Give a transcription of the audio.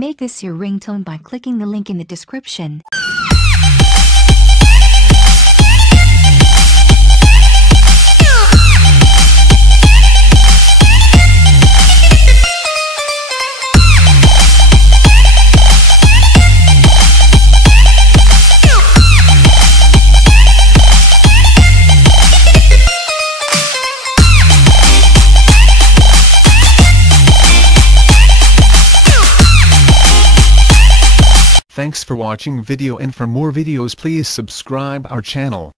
Make this your ringtone by clicking the link in the description. Thanks for watching video, and for more videos please subscribe our channel.